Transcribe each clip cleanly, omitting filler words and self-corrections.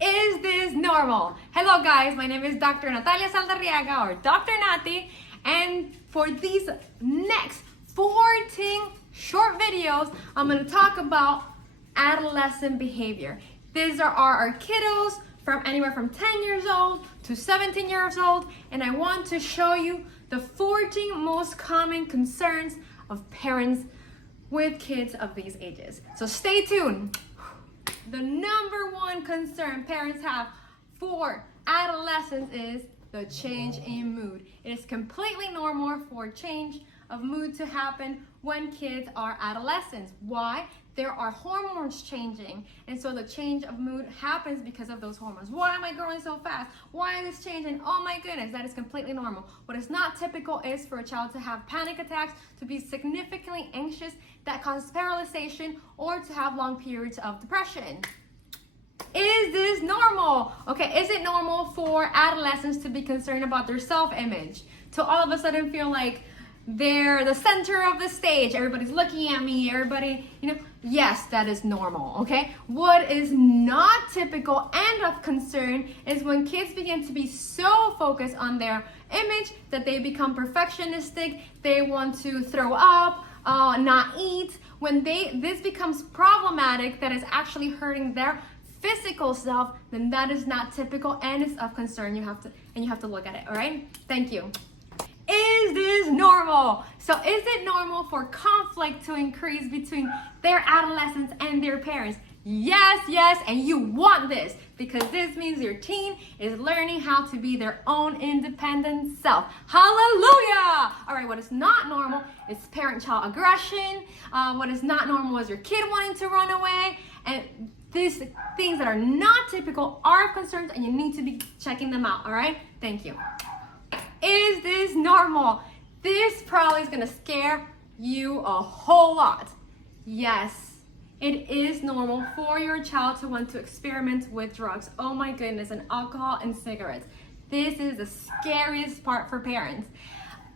Is this normal? Hello guys, my name is Dr. Natalia Saldarriaga or Dr. Nati, and for these next 14 short videos, I'm going to talk about adolescent behavior. These are our kiddos from anywhere from 10 years old to 17 years old, and I want to show you the 14 most common concerns of parents with kids of these ages. So stay tuned. The number one concern parents have for adolescents is the change in mood. It is completely normal for change of mood to happen when kids are adolescents. Why? There are hormones changing, and so the change of mood happens because of those hormones. Why am I growing so fast? Why is this changing? Oh my goodness, that is completely normal. What is not typical is for a child to have panic attacks, to be significantly anxious, that causes paralyzation, or to have long periods of depression. Is this normal? Okay, is it normal for adolescents to be concerned about their self-image? To all of a sudden feel like they're the center of the stage, everybody's looking at me, everybody, yes, that is normal, okay? What is not typical and of concern is when kids begin to be so focused on their image that they become perfectionistic, they want to throw up, not eat. When this becomes problematic, that is actually hurting their physical self, then that is not typical and is of concern. You have to look at it, all right? Thank you. Is this normal? So is it normal for conflict to increase between their adolescents and their parents? Yes, and you want this because this means your teen is learning how to be their own independent self. Hallelujah! All right, what is not normal is parent-child aggression. What is not normal is your kid wanting to run away. And these things that are not typical are concerns, and you need to be checking them out, all right? Thank you. Is this normal? This probably is gonna scare you a whole lot. Yes, it is normal for your child to want to experiment with drugs. Oh my goodness, and alcohol and cigarettes. This is the scariest part for parents.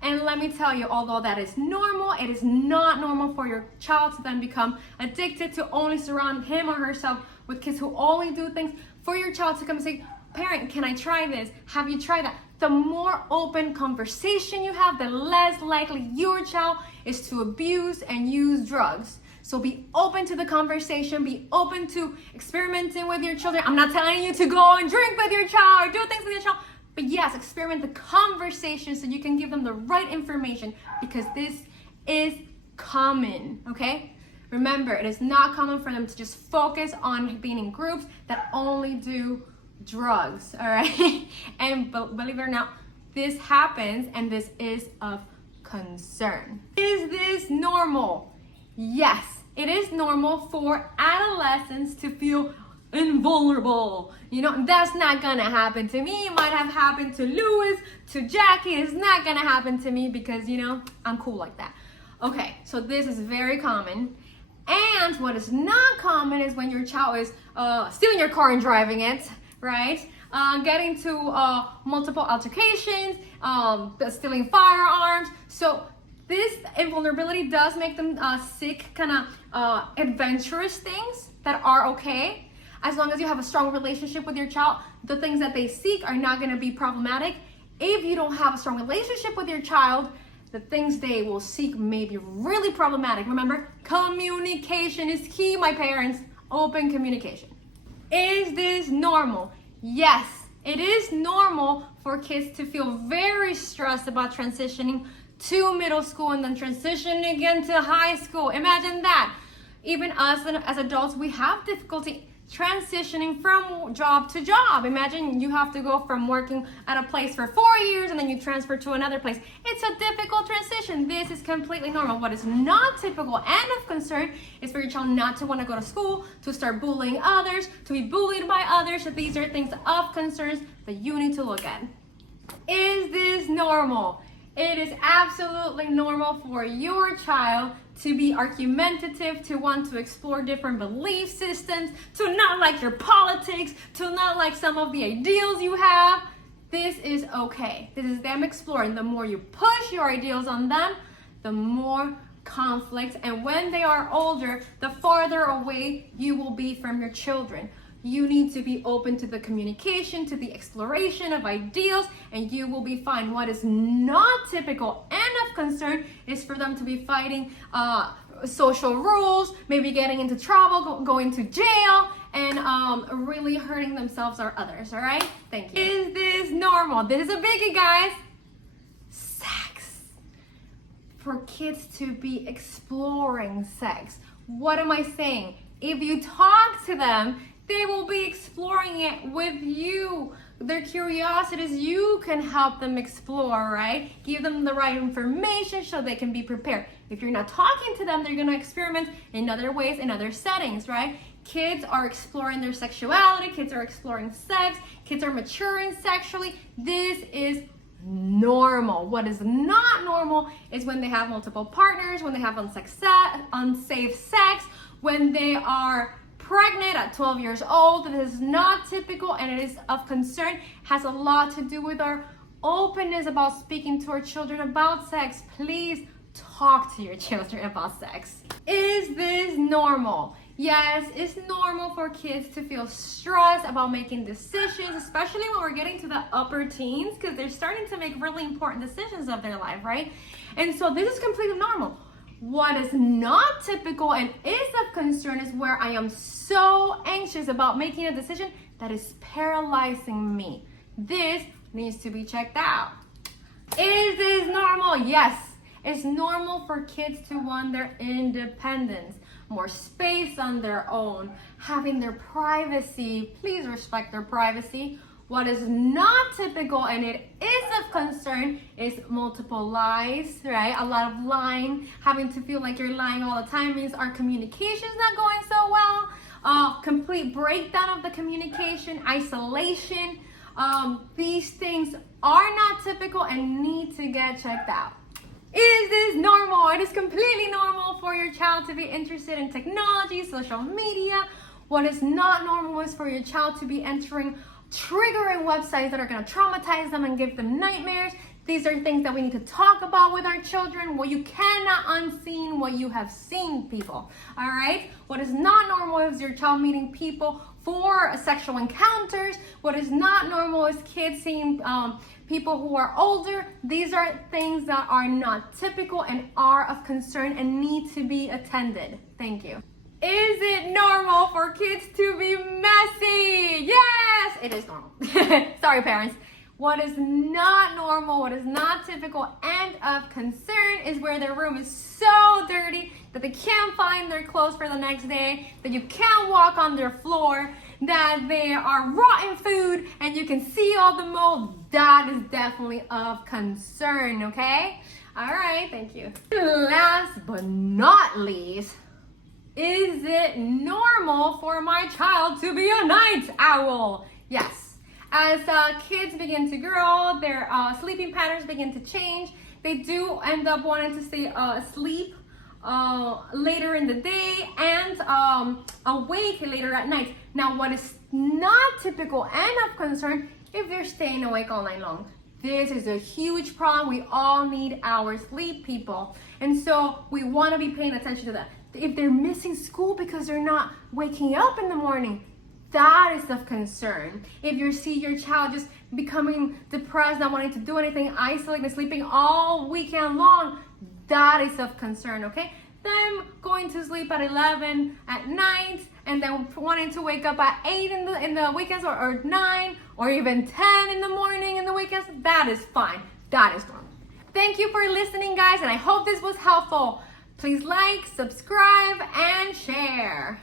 And let me tell you, although that is normal, it is not normal for your child to then become addicted to only surround him or herself with kids who only do things. For your child to come and say, parent, can I try this? Have you tried that? The more open conversation you have, the less likely your child is to abuse and use drugs. So be open to the conversation, be open to experimenting with your children. I'm not telling you to go and drink with your child or do things with your child, but yes, experiment the conversation so you can give them the right information, because this is common, okay? Remember, it is not common for them to just focus on being in groups that only do drugs, all right? And believe it or not, this happens, and this is of concern. Is this normal? Yes, it is normal for adolescents to feel invulnerable. That's not gonna happen to me. It might have happened to Louis, to Jackie. It's not gonna happen to me because, I'm cool like that. Okay, so this is very common. And what is not common is when your child is stealing your car and driving it, right? Getting to multiple altercations, stealing firearms. So this invulnerability does make them seek kind of adventurous things that are okay. As long as you have a strong relationship with your child, the things that they seek are not going to be problematic. If you don't have a strong relationship with your child, the things they will seek may be really problematic. Remember, communication is key, my parents. Open communication. Is this normal? Yes, it is normal for kids to feel very stressed about transitioning to middle school and then transitioning again to high school. Imagine that. Even us as adults, we have difficulty transitioning from job to job. Imagine you have to go from working at a place for 4 years and then you transfer to another place. It's a difficult transition. This is completely normal. What is not typical and of concern is for your child not to want to go to school, to start bullying others, to be bullied by others. So these are things of concerns that you need to look at. Is this normal? It is absolutely normal for your child to be argumentative, to want to explore different belief systems, to not like your politics, to not like some of the ideals you have. This is okay. This is them exploring. The more you push your ideals on them, the more conflict. And when they are older, the farther away you will be from your children. You need to be open to the communication, to the exploration of ideals, and you will be fine. What is not typical and of concern is for them to be fighting social rules, maybe getting into trouble, going to jail, and really hurting themselves or others, all right? Thank you. Is this normal? This is a biggie, guys. Sex. For kids to be exploring sex. What am I saying? If you talk to them, they will be exploring it with you. Their curiosities, you can help them explore, right? Give them the right information so they can be prepared. If you're not talking to them, they're gonna experiment in other ways, in other settings, right? Kids are exploring their sexuality, kids are exploring sex, kids are maturing sexually. This is normal. What is not normal is when they have multiple partners, when they have unsafe sex, when they are pregnant at 12 years old. This is not typical and it is of concern. Has a lot to do with our openness about speaking to our children about sex. Please talk to your children about sex. Is this normal? Yes, it's normal for kids to feel stressed about making decisions, especially when we're getting to the upper teens, because they're starting to make really important decisions of their life, right? And so this is completely normal. What is not typical and is of concern is where I am so anxious about making a decision that is paralyzing me. This needs to be checked out. Is this normal? Yes. It's normal for kids to want their independence, more space on their own, having their privacy. Please respect their privacy. What is not typical and it is of concern is multiple lies, right? A lot of lying, having to feel like you're lying all the time means our communication is not going so well. Complete breakdown of the communication, isolation. These things are not typical and need to get checked out. Is this normal? It is completely normal for your child to be interested in technology, social media. What is not normal is for your child to be entering triggering websites that are going to traumatize them and give them nightmares. These are things that we need to talk about with our children. Well, you cannot unseen what you have seen, people. All right? What is not normal is your child meeting people for sexual encounters. What is not normal is kids seeing people who are older. These are things that are not typical and are of concern and need to be attended. Thank you. Is it normal for kids to be messy? Yes, it is normal. Sorry, parents. What is not normal, what is not typical and of concern is where their room is so dirty that they can't find their clothes for the next day, that you can't walk on their floor, that they are rotten food and you can see all the mold. That is definitely of concern, okay? All right, thank you. Last but not least, is it normal for my child to be a night owl? Yes. As kids begin to grow, their sleeping patterns begin to change. They do end up wanting to stay asleep later in the day and awake later at night. Now, what is not typical and of concern if they're staying awake all night long. This is a huge problem. We all need our sleep, people. And so we want to be paying attention to that. If they're missing school because they're not waking up in the morning, that is of concern. If you see your child just becoming depressed, not wanting to do anything, isolated, sleeping all weekend long, that is of concern, okay? Them going to sleep at 11 at night and then wanting to wake up at 8 in the weekends or 9 or even 10 in the morning in the weekends, that is fine. That is normal. Thank you for listening, guys, and I hope this was helpful. Please like, subscribe, and share.